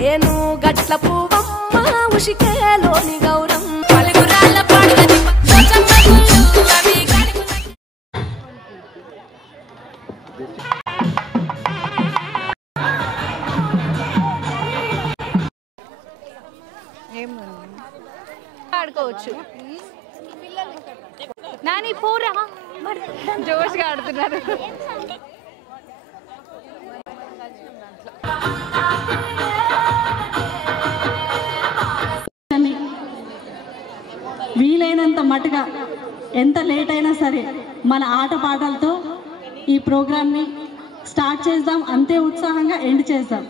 నేను గట్ల పువ్వమ్మ ఉషికేలోని గౌరం ఆడుకోవచ్చు. నాని పూరా జోష్గా ఆడుతున్నారు. వీలైనంత మటుగా ఎంత లేట్ అయినా సరే మన ఆటపాటలతో ఈ ప్రోగ్రామ్ని స్టార్ట్ చేద్దాం, అంతే ఉత్సాహంగా ఎండ్ చేద్దాం.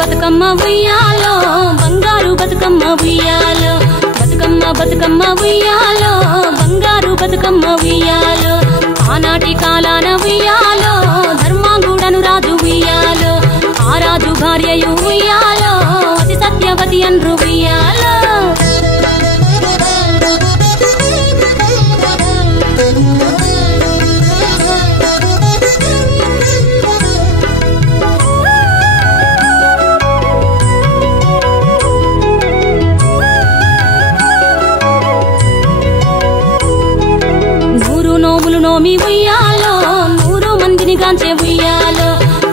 బతుకమ్మ ఉయ్యాలో బంగారు బతుకమ్మ ఉయ్యాలో, బతుకమ్మ బతుకమ్మ ఉయ్యాలో బంగారు బతుకమ్మ ఉయ్యాలో, ఆనాటి కాలాన ఉయ్యాలో ధర్మాంగుడను రాజు ఉయ్యాలో, ఆ రాజు భార్యయు ఉయ్యాలో అతి సత్యవతి అన్రు ఉయ్యాలో. నోమి ఉయ్యాలో 100 మందిని గాంచే ఉయ్యాలో,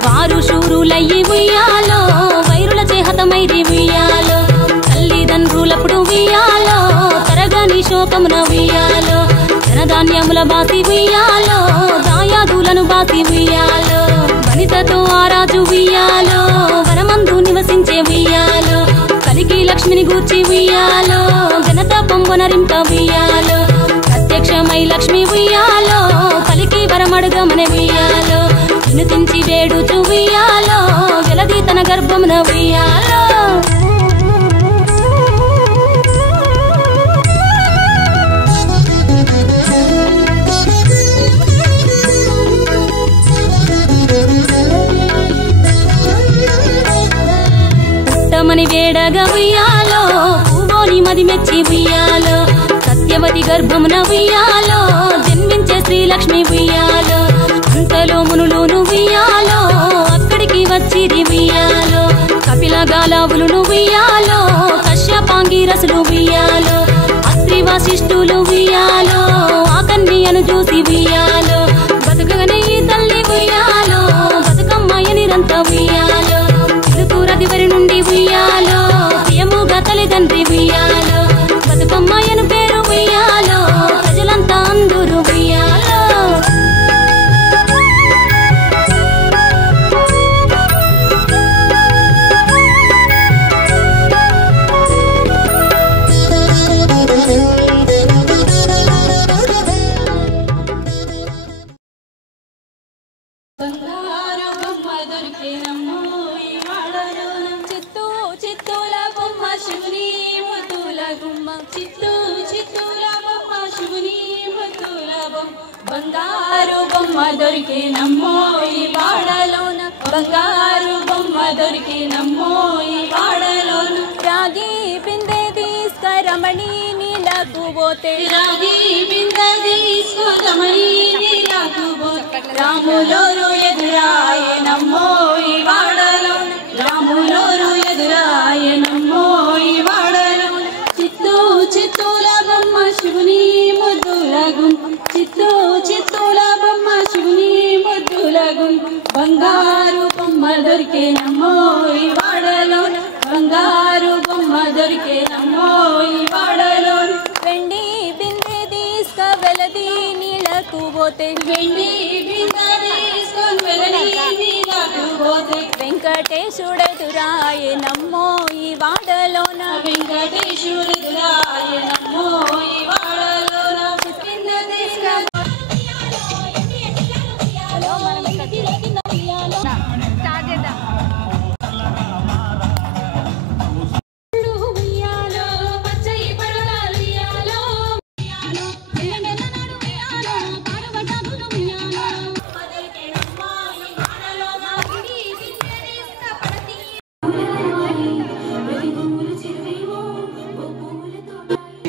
వారు శూరులయ్యి ఉయ్యాలో వైరుల చేహతమైరి ఉయ్యాలో, తల్లిదండ్రులప్పుడు ఉయ్యాలో తరగని శోకమున ఉయ్యాలో, ధనధాన్యముల బాసి ఉయ్యాలో దాయాదులను బాసి ఉయ్యాలో, వనితతో ఆ రాజు ఉయ్యాలో వనమందు నివసించే ఉయ్యాలో, కలికి లక్ష్మిని గూర్చి ఉయ్యాలో ఘనత పొంగొనరింప ఉయ్యాలో, ప్రత్యక్షమై లక్ష్మి ఉయ్యాలో పలికి వరమడుగమని ఉయ్యాలో, వినుతించి వేడుచు ఉయ్యాలో వెలది తన గర్భమున ఉయ్యాలో. పుట్టమని వేడగా ఉయ్యాలో పూవోని మది మెచ్చి ఉయ్యాలో, సత్యవతి గర్భమున ఉయ్యాలో జన్మించే శ్రీలక్ష్మి ఉయ్యాలో, అంతలో మునులును ఉయ్యాలో అక్కడికి వచ్చిరి ఉయ్యాలో, కపిల గాలావులును ఉయ్యాలో కశ్యపాంగిరసులు ఉయ్యాలో, అత్రి వశిష్ఠులు ఉయ్యాలో ఆ కన్యను చూసి ఉయ్యాలో, బతుకగనే ఈ తల్లి ఉయ్యాలో బతుకమ్మయ్య నిరంత ఉయ్యాలో, చిలుకూరదివరి నుండి ఉయ్యాలో ప్రియముగా తల్లిదండ్రి ఉయ్యాలో, బతుకమ్మయ్యను పేరు ఉయ్యాలో ప్రజలంతా అందరూ ఉయ్యాలో. బంగారు బొమ్మ దొరికి నమ్మో ఈ వాడలోన, బంగారు బొమ్మ దొరికి నమ్మో ఈ వాడలోన, రాగి బిందె తీసుకరమణి నీళ్ళకు పోతే, రాగి బిందె తీసుకురమణి నీళ్ళకు పోతే, రాములోరు ఎదురాయ నమ్మో ఈ వాడలోన, రాములోరు ఎదురాయ నమ్మో ఈ వాడలోన, చిత్తూ చిత్తూల బొమ్మ శివుని ముద్దులగు, చిత్తూ చిత్తూల బొమ్మ శివుని ముద్దులగు, బంగారు బొమ్మ దొరికే నమ్మో ఈ వాడలోన, బంగారు బొమ్మ దొరికే నమ్మో ఈ వాడలోన, వెండి బిందె తీసుక వెలది నీళ్ళకు పోతే, వెండి బిందె తీసుకొని వెలది నీళ్ళకు పోతే, వెంకటేశుడెదురాయ నమ్మో ఈ వాడలోన, వెంకటేశుడెదురాయ నమ్మో ఈ వాడలోన, బిందె తీసుక స్టార్ట్ చేద్దాం. ఉయ్యాలో పచ్చయి పడవ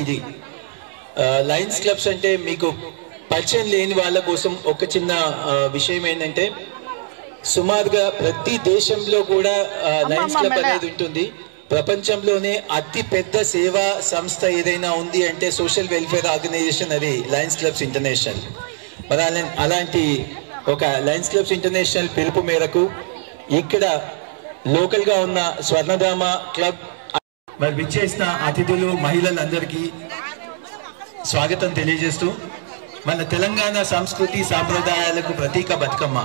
ఇది. లయన్స్ క్లబ్స్ అంటే మీకు పరిచయం లేని వాళ్ళ కోసం ఒక చిన్న విషయం ఏంటంటే, సుమారుగా ప్రతి దేశంలో కూడా లయన్స్ క్లబ్ అనేది ఉంటుంది. ప్రపంచంలోనే అతి పెద్ద సేవా సంస్థ ఏదైనా ఉంది అంటే సోషల్ వెల్ఫేర్ ఆర్గనైజేషన్, అది లయన్స్ క్లబ్స్ ఇంటర్నేషనల్. మరి అలాంటి ఒక లయన్స్ క్లబ్స్ ఇంటర్నేషనల్ పిలుపు మేరకు ఇక్కడ లోకల్గా ఉన్న స్వర్ణధామ క్లబ్ మరి విచ్చేసిన అతిథులు మహిళలందరికీ స్వాగతం తెలియజేస్తూ, మన తెలంగాణ సంస్కృతి సాంప్రదాయాలకు ప్రతీక బతుకమ్మ.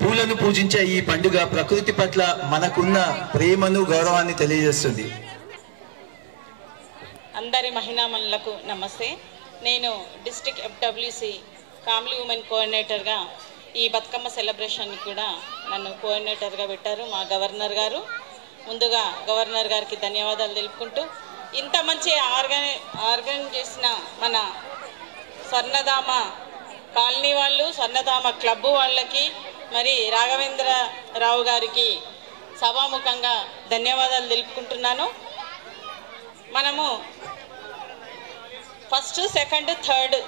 పూలను పూజించే ఈ పండుగ ప్రకృతి పట్ల మనకున్న ప్రేమను గౌరవాన్ని తెలియజేస్తుంది. అందరి మహిళామణులకు నమస్తే. నేను డిస్ట్రిక్ట్ FWC ఫ్యామిలీ ఉమెన్ కోఆర్డినేటర్గా ఈ బతుకమ్మ సెలబ్రేషన్ని కూడా నన్ను కోఆర్డినేటర్గా పెట్టారు మా గవర్నర్ గారు. ముందుగా గవర్నర్ గారికి ధన్యవాదాలు తెలుపుకుంటూ, ఇంత మంచి ఆర్గనైజ్ చేసిన మన స్వర్ణధామ కాలనీ వాళ్ళు, స్వర్ణధామ క్లబ్ వాళ్ళకి, మరి రాఘవేంద్రరావు గారికి సభాముఖంగా ధన్యవాదాలు తెలుపుకుంటున్నాను. మనము ఫస్ట్, సెకండ్, థర్డ్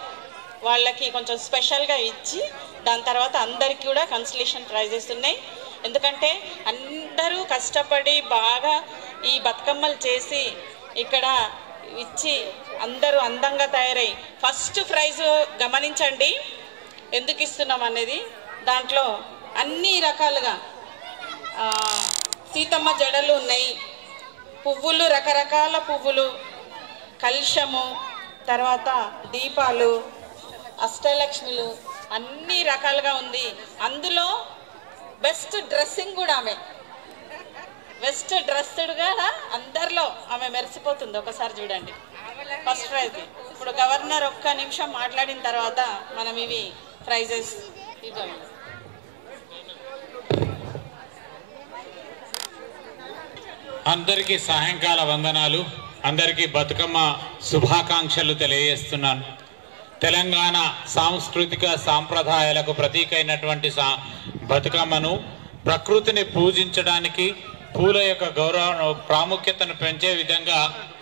వాళ్ళకి కొంచెం స్పెషల్గా ఇచ్చి దాని తర్వాత అందరికీ కూడా కన్సలేషన్ ప్రైజెస్ ఉన్నాయి. ఎందుకంటే అందరూ కష్టపడి బాగా ఈ బతుకమ్మలు చేసి ఇక్కడ ఇచ్చి అందరూ అందంగా తయారై ఫస్ట్ ప్రైజ్ గమనించండి ఎందుకు ఇస్తున్నాం అనేది. దాంట్లో అన్ని రకాలుగా సీతమ్మ జడలు ఉన్నాయి, పువ్వులు, రకరకాల పువ్వులు, కలశము, తర్వాత దీపాలు, అష్టలక్ష్మిలు, అన్ని రకాలుగా ఉంది. అందులో బెస్ట్ డ్రెస్సింగ్ కూడా ఆమె, బెస్ట్ డ్రెస్డ్గా అందరిలో ఆమె మెరిసిపోతుంది. ఒకసారి చూడండి ఫస్ట్ ప్రైజ్. ఇప్పుడు గవర్నర్ ఒక్క నిమిషం మాట్లాడిన తర్వాత మనం ఇవి ప్రైజెస్ ఇవ్వాలి. అందరికీ సాయంకాల వందనాలు, అందరికీ బతుకమ్మ శుభాకాంక్షలు తెలియజేస్తున్నాను. తెలంగాణ సాంస్కృతిక సాంప్రదాయాలకు ప్రతీక అయినటువంటి బతుకమ్మను ప్రకృతిని పూజించడానికి, పూల యొక్క గౌరవ ప్రాముఖ్యతను పెంచే విధంగా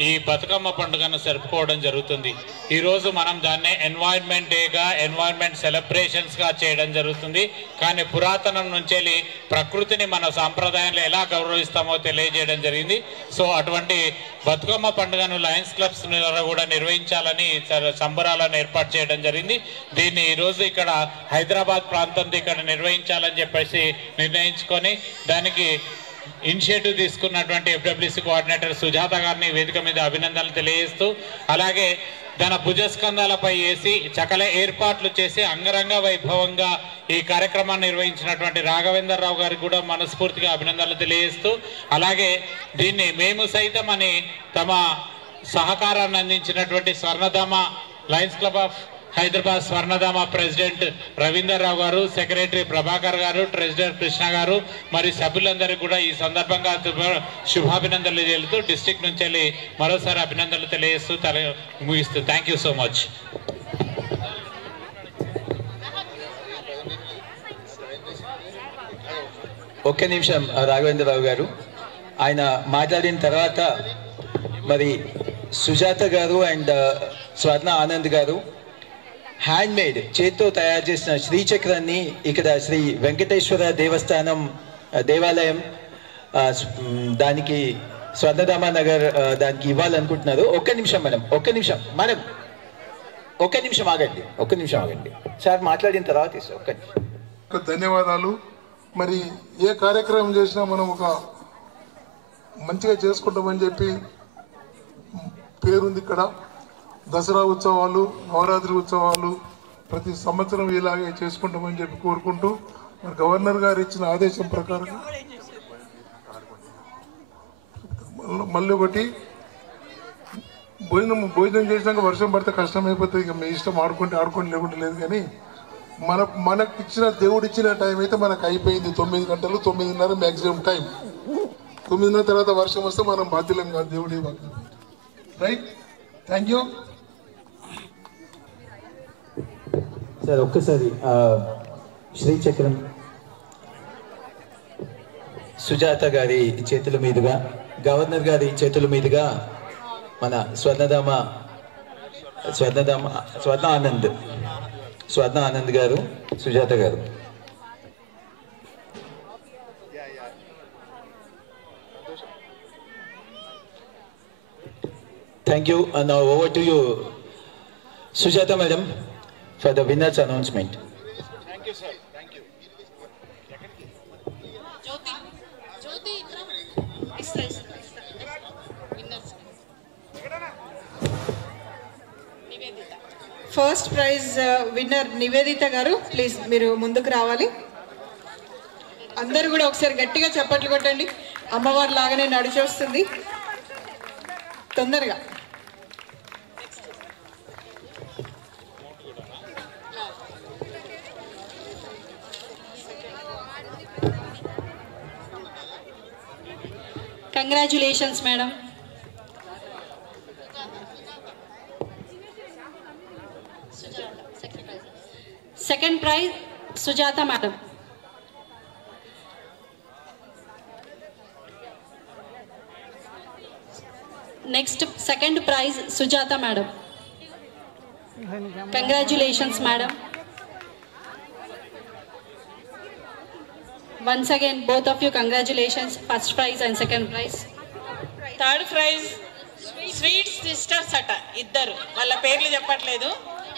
ఈ బతుకమ్మ పండుగను జరుపుకోవడం జరుగుతుంది. ఈరోజు మనం దాన్ని ఎన్వైర్న్మెంట్ డేగా, ఎన్వైర్న్మెంట్ సెలబ్రేషన్స్గా చేయడం జరుగుతుంది. కానీ పురాతనం నుంచి ప్రకృతిని మన సాంప్రదాయంలో ఎలా గౌరవిస్తామో తెలియజేయడం జరిగింది. సో అటువంటి బతుకమ్మ పండుగను లయన్స్ క్లబ్స్ కూడా నిర్వహించాలని సంబరాలను ఏర్పాటు చేయడం జరిగింది. దీన్ని ఈరోజు ఇక్కడ హైదరాబాద్ ప్రాంతంతో ఇక్కడ నిర్వహించాలని చెప్పేసి నిర్ణయించుకొని దానికి ఇనిషియేటివ్ తీసుకున్నటువంటి FWC కోఆర్డినేటర్ సుజాత గారిని వేదిక మీద అభినందనలు తెలియజేస్తూ, అలాగే తన భుజస్కంధాలపై వేసి సకల ఏర్పాట్లు చేసి అంగరంగ వైభవంగా ఈ కార్యక్రమాన్ని నిర్వహించినటువంటి రాఘవేంద్రరావు గారికి కూడా మనస్ఫూర్తిగా అభినందనలు తెలియజేస్తూ, అలాగే దీన్ని మేము సైతం అని తమ సహకారాన్ని అందించినటువంటి Swarnadhama lions club of Hyderabad Swarnadhama president Ravinderrao గారు, సెక్రటరీ ప్రభాకర్ గారు, ట్రెజరర్ కృష్ణ గారు, మరి సభ్యులందరికీ కూడా ఈ సందర్భంగా శుభాభినందనలు తెలుపుతూ డిస్ట్రిక్ట్ నుంచి వెళ్ళి మరోసారి అభినందనలు తెలియజేస్తూ ముగిస్తూ థ్యాంక్ యూ సో మచ్. ఒక్క నిమిషం రాఘవేంద్రరావు గారు, ఆయన మాట్లాడిన తర్వాత మరి సుజాత గారు అండ్ స్వర్ణ ఆనంద్ గారు హ్యాండ్మేడ్ చేత్తో తయారు చేసిన శ్రీచక్రాన్ని ఇక్కడ శ్రీ వెంకటేశ్వర దేవాలయం దానికి స్వర్ణధామ నగర్ దానికి ఇవ్వాలనుకుంటున్నారు. ఒక్క నిమిషం మేడం, ఒక్క నిమిషం ఆగండి సార్ మాట్లాడిన తర్వాత ఇస్తాం. ఒక్క నిమిషం. ధన్యవాదాలు. మరి ఏ కార్యక్రమం చేసినా మనం ఒక మంచిగా చేసుకుంటామని చెప్పి పేరుంది ఇక్కడ. దసరా ఉత్సవాలు, నవరాత్రి ఉత్సవాలు ప్రతి సంవత్సరం ఇలాగే చేసుకుంటామని చెప్పి కోరుకుంటూ, మరి గవర్నర్ గారు ఇచ్చిన ఆదేశం ప్రకారం మళ్ళీ ఒకటి భోజనం చేసినాక వర్షం పడితే కష్టం అయిపోతుంది. ఇక మీ ఇష్టం ఆడుకుంటే లేకుంటే లేదు. కానీ మనకు ఇచ్చిన దేవుడు ఇచ్చిన టైం అయితే మనకు అయిపోయింది. 9 గంటలు, 9:30 మ్యాక్సిమం టైం. 9:30 తర్వాత వర్షం వస్తే మనం బాధ్యులం కాదు, దేవుడి రైట్. Thank you sir. ఒక్కసారి శ్రీచక్రం సుజాత గారి చేతుల మీదుగా, గవర్నర్ గారి చేతుల మీదుగా మన స్వర్ణ ఆనంద్ గారు, సుజాత గారు. Thank you. And now over to you, Sujata madam, for the winners announcement. Thank you, sir. Thank you. Jyoti, winners. First prize winner Nivedita గారు, ప్లీజ్ మీరు ముందుకు రావాలి. అందరూ కూడా ఒకసారి గట్టిగా చప్పట్లు కొట్టండి. అమ్మవారి లాగానే నడిచి వస్తుంది తొందరగా. Congratulations madam. Second prize Sujatha madam. Next second prize Sujatha madam. Congratulations madam. Once again, both of you, congratulations. First prize and second prize. Third prize sweet sisters అట, ఇద్దరు, వాళ్ళ పేర్లు చెప్పట్లేదు.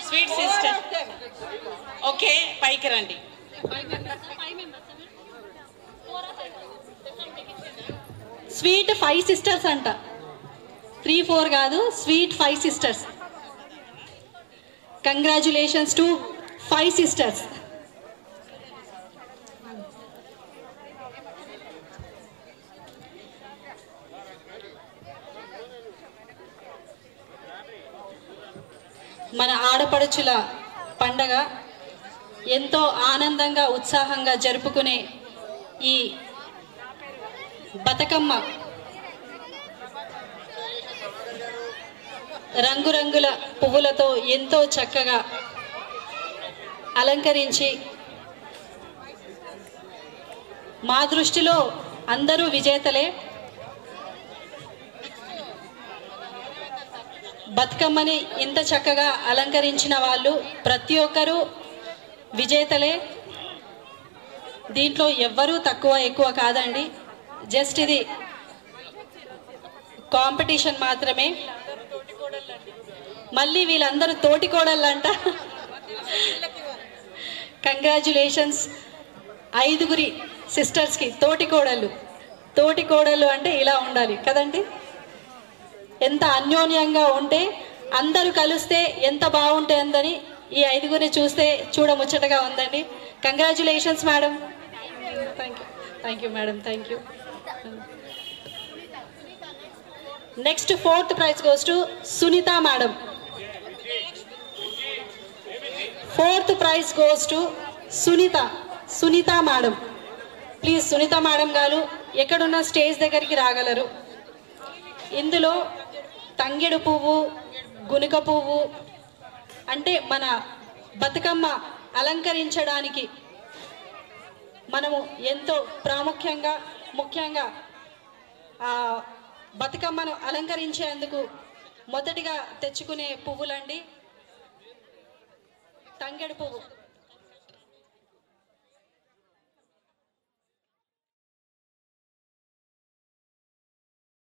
Sweet sister. ఓకే, పైకి రండి. స్వీట్ 5 sisters అంట, 3-4 కాదు, sweet 5 sisters. Congratulations to 5 sisters. మన ఆడపడుచుల పండగ ఎంతో ఆనందంగా ఉత్సాహంగా జరుపుకునే ఈ బతుకమ్మ రంగురంగుల పువ్వులతో ఎంతో చక్కగా అలంకరించి, మా దృష్టిలో అందరూ విజేతలే. బతుకమ్మని ఇంత చక్కగా అలంకరించిన వాళ్ళు ప్రతి ఒక్కరూ విజేతలే. దీంట్లో ఎవ్వరూ తక్కువ ఎక్కువ కాదండి, జస్ట్ ఇది కాంపిటీషన్ మాత్రమే. మళ్ళీ వీళ్ళందరూ తోటి కోడళ్ళంట. కంగ్రాచులేషన్స్ 5 సిస్టర్స్కి తోటి కోడళ్ళు. తోటి కోడళ్ళు అంటే ఇలా ఉండాలి కదండి, ఎంత అన్యోన్యంగా ఉంటే, అందరూ కలిస్తే ఎంత బాగుంటుందని ఈ 5 చూస్తే చూడముచ్చటగా ఉందండి. Congratulations madam. Thank you madam, thank you. Next 4th prize goes to Sunitha madam. 4th prize goes to Sunitha madam. Please Sunitha madam గారు ఎక్కడున్న స్టేజ్ దగ్గరికి రాగలరు. ఇందులో తంగెడు పువ్వు, గునుక పువ్వు అంటే మన బతుకమ్మ అలంకరించడానికి మనము ఎంతో ముఖ్యంగా బతుకమ్మను అలంకరించేందుకు మొదటిగా తెచ్చుకునే పువ్వులండి తంగెడు పువ్వు.